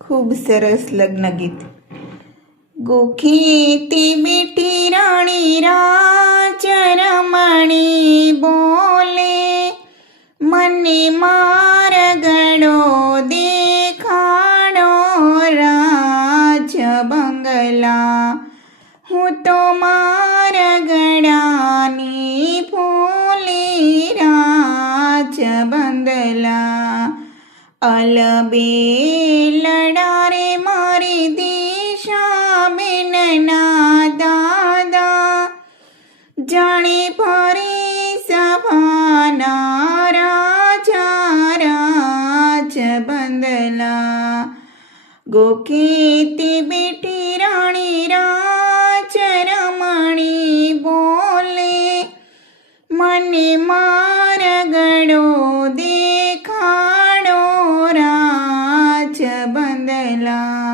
ખૂબ સરસ લગ્ન ગીત. ગોખેતી બેટી રાણી રાજ રમણી બોલે, મને મારગડો દેખાડો રાજ બંગલા. હું તો મારગડાની ફૂલી રાજ બંગલા. અલબેલડા રે મારી દિશા બેનના દાદા, જાણે ફરી સભાના રાજા રાજ બંદલા. ગોખેતી બેટી રાણી રાજ રમણી બોલે, મને મારગડો દેખાડો રાજ બંદલા.